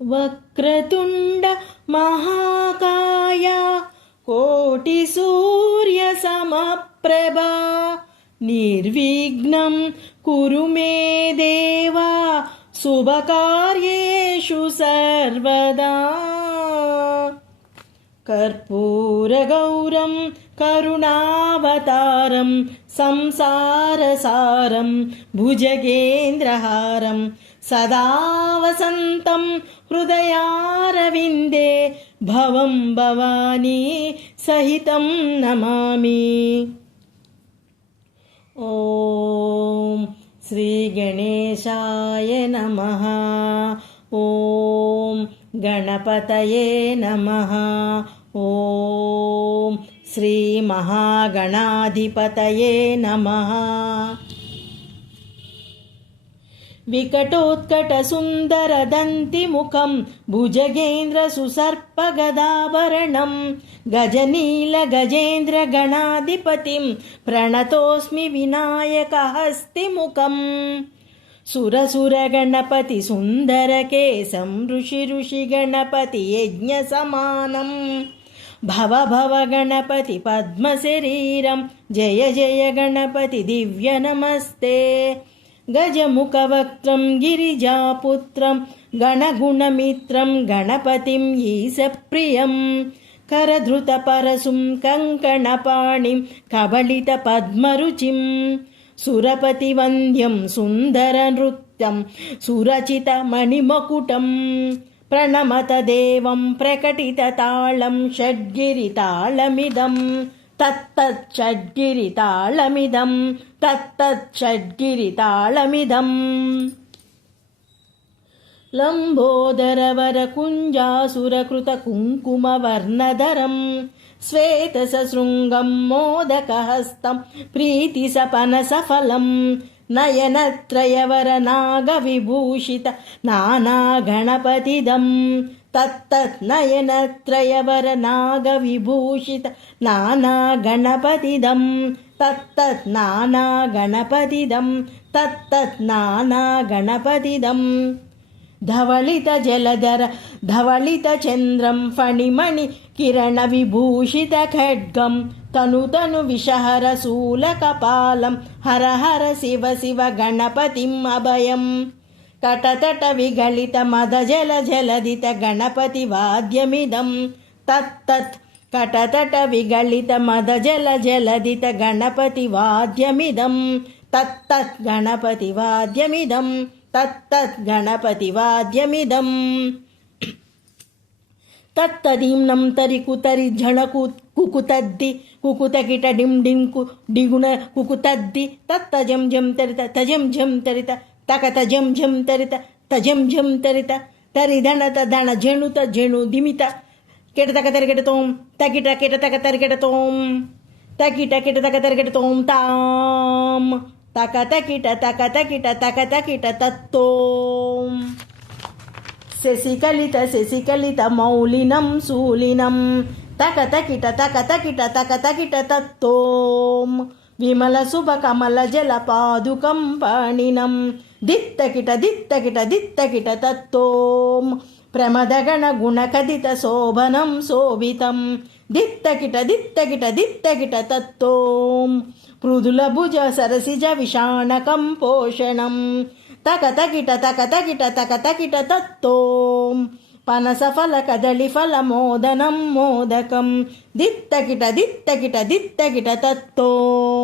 వక్రతుండ మహాకాయ కోటి సూర్య సమప్రభా నిర్విఘ్నం కురు మే దేవా శుభకార్యేషు సర్వదా कर्पूरगौरं करुणावतारं संसारसारं भुजगेन्द्रहारं सदा वसन्तं हृदयारविन्दे भवं भवानी सहितं नमामि ॐ श्रीगणेशाय नमः ॐ गणपतये नमः ॐ श्रीमहागणाधिपतये नमः विकटोत्कटसुन्दरदन्तिमुखं भुजगेन्द्रसुसर्पगदाभरणं गजनीलगजेन्द्रगणाधिपतिं प्रणतोऽस्मि विनायकहस्तिमुखम् सुरसुरगणपति सुन्दरकेशं ऋषि ऋषिगणपति यज्ञसमानं भव भव गणपति पद्मशरीरं जय जय गणपति दिव्यनमस्ते गजमुखवक्त्रं गिरिजापुत्रं गणगुणमित्रं गणपतिं ईशप्रियं करधृतपरशुं कङ्कणपाणिं कबलितपद्मरुचिम् सुरपतिवन्द्यं सुन्दरनृत्यं सुरचितमणिमकुटं प्रणमत देवं प्रकटिततालं षड्गिरितालमिदं तत्तत् षड्गिरितालमिदं तत्तत् षड्गिरितालमिदम् लम्बोदरवरकुञ्जासुरकृतकुङ्कुमवर्णधरं श्वेतसशृङ्गं मोदकहस्तं प्रीतिसपनसफलं नयनत्रयवरनागविभूषित नानागणपतिदं तत्तत् नयनत्रयवरनागविभूषित नानागणपतिदं तत्तत् नानागणपतिदं तत्तत् नानागणपतिदम् धवलितजलधर धवलितचन्द्रं फणिमणि किरणविभूषितखड्गं तनु तनु विषहरशूलकपालं हर हर शिव शिव गणपतिम् अभयम् తటతట విగళిత మద జల జలదిత గణపతి వాద్యమిదం తత్తత్ కటతట విగళిత మద జల జలదిత గణపతి వాద్యమిదం తత్తత్ గణపతి వాద్యమిదం తత్తత్ గణపతి వాద్యమిదం తత్తదీంనం తరి కుతరి ఝణకు కుకుతద్ది. కుకుతకిట డిం కు డిగుణ కుకుతద్ది. తత్తజం జం తరిత తజం జం తరిత ತಕ ತಜಂ ಝಂ ತರಿತ ತಜಂ ಝಂ ತರಿತ ತರಿ ಧಣ ತ ಧಣ ಝೇಣು ತ ಝೇಣು ಧಿಮಿತ ಕೆಟ ತಕ ತರಿ ಕೆಟ ತೋಂ ತಕಿಟ ಕೆಟ ತಕ ತರಿ ಕೆಟ ತೋಂ ತಕಿಟ ಕೆಟ ತಕ ತರಿ ಕೆಟ ತೋಂ ತಾಂ ತಕ ತಕಿಟ ತಕ ತಕಿಟ ತಕ ತಕಿಟ ತತ್ತೋಂ శశికలిత శశికలిత మౌలినం శూలినం తకతకిట తకతకిట తకతకిట తత్తోం విమల శుభ కమల జల పాదుకం పాణినం దిత్తకిట దిత్తకిట దిత్తకిట తత్తోం ప్రమదగణ గుణకథిత శోభనం శోభితం దిత్తకిట దిత్తకిట దిత్తకిట తత్తోం పృదుల భుజ సరసిజ విషాణకం పోషణం తకతకిట తకతకిట తకతకిట తత్తోం పనస ఫల కదలి ఫల మోదనం మోదకం దిత్తకిట దిత్తకిట దిత్తకిట తత్తోం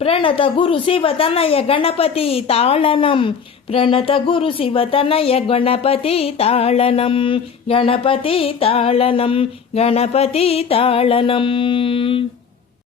ప్రణత గురు శివ తనయ గణపతి తాళనం. ప్రణత గురు శివ తనయ గణపతి తాళనం. గణపతి తాళనం. గణపతి తాళనం.